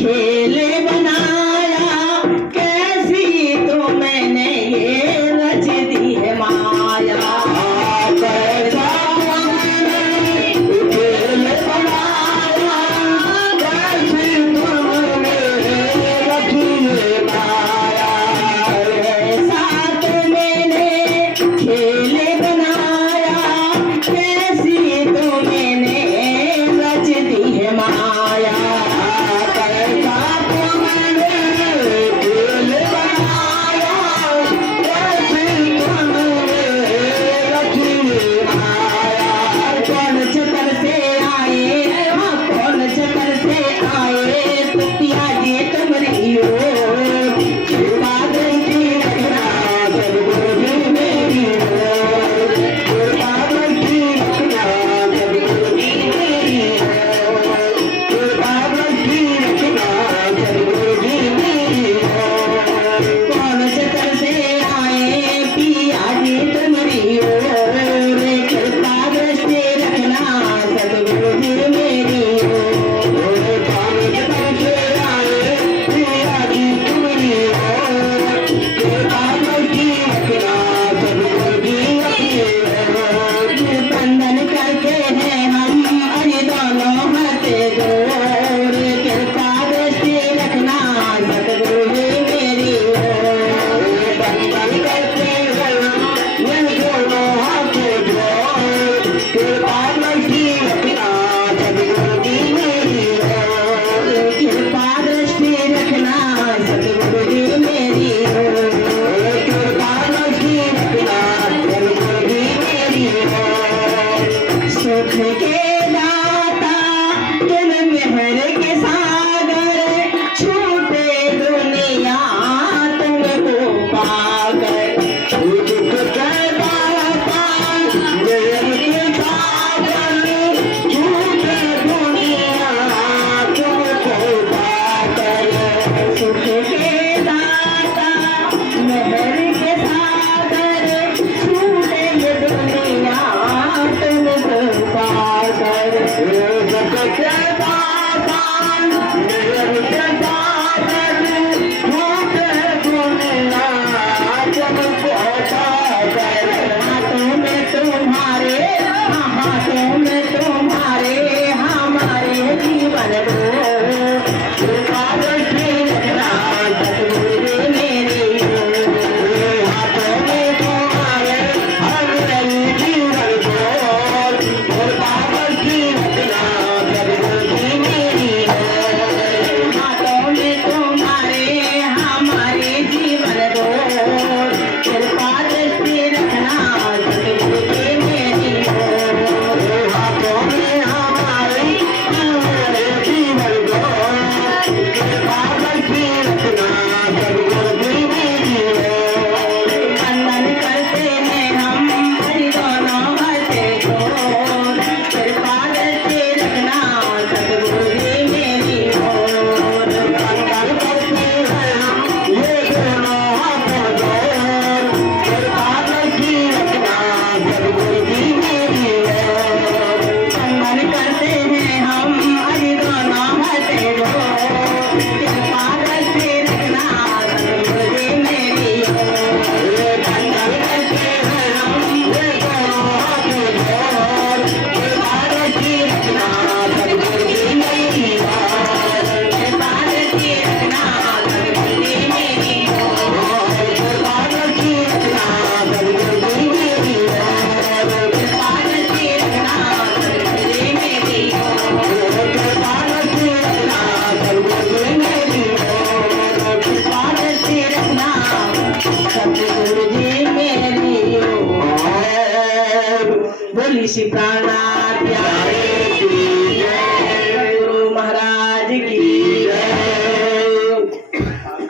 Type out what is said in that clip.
खेल बनाया, कैसी तो मैंने ये रच दी है माया। कैसा मैंने खेल बनाया, कैसी तुमने रच दी माया। ऐसा तो मैंने खेल बनाया, कैसी तो मैंने रच दी है माया। कैसा तो मैंने खेल बनाया, कैसी तुमने रच दी माया। कौन चक्कर से आए, कौन चक्कर से आए, पिया जी तुम्हारी हो। बादल की रखना सदगुरु जी मेरी हो। बादल की रखना सदगुरु जी मेरी हो। बादल की रखना सदगुरु जी मेरी हो। कौन चक्कर से आए, पिया जी तुम्हारी हो। कृपा दृष्टि रखना सदगुरु जी मेरी हो। कौन चक्कर से आए, पिया जी तुम्हारी हो। कृपा दृष्टि रखना सदगुरु जी मेरी हो। बंधन करके हैं हम अरे दोनों हाथ जोड़, कृपा दृष्टि रखना सदगुरु जी मेरी हो। बंधन करके हैं हम ये दोनों हाथ जोड़, कृपा दृष्टि रखना सदगुरु जी मेरी हो। कृपा दृष्टि रखना सदगुरु जी मेरी हो। कृपा दृष्टि रखना सदगुरु जी मेरी हो। सुख के दाता तुम मेहर के सागर, छूटे दुनिया तुमको पाकर। सुख के दाता मेहर के सागर, छूटे दुनिया तुमको पाकर। सुख के दाता मेहर के सागर, छूटे दुनिया तुमको पाकर। सुख के दाता मेहर के सागर, छूटे दुनिया तुमको पाकर। हाथों में तुम्हारे, हाथों में तुम्हारे हमारे जीवन को। कृपा दृष्टि रखना सदगुरु जी मेरी हो। हाथों में तुम्हारे हमारे जीवन को। कृपा दृष्टि रखना सदगुरु जी मेरी हो। हाथों में तुम्हारे हमारे जीवन को। कृपा दृष्टि रखना सदगुरु जी मेरी हो। हाथों में हमारे जीवन को। कृपा दृष्टि रखना सदगुरु जी मेरी हो। बंधन करते हैं हम हरि दोनों हाथ जोड़, कृपा दृष्टि रखना सदगुरु जी मेरी हो। बंधन करते हैं हम ये दोनों हाथ जोड़, कृपा दृष्टि रखना सदगुरु जी मेरी हो। बंधन करते हैं हम हरि दोनों हाथ जोड़, कृपा दृष्टि रखना सदगुरु जी मेरी हो। बंधन करते हैं हम ये दोनों हाथ जोड़, कृपा दृष्टि रखना सदगुरु जी मेरी हो। कृपा दृष्टि रखना सदगुरु जी मेरी हो। कृपा दृष्टि रखना सदगुरु जी मेरी हो। कृपा दृष्टि रखना सदगुरु जी मेरी हो। कृपा दृष्टि रखना सदगुरु जी मेरी हो। कृपा दृष्टि रखना सदगुरु जी मेरी हो। बोली सी प्राणा प्यारे की जय।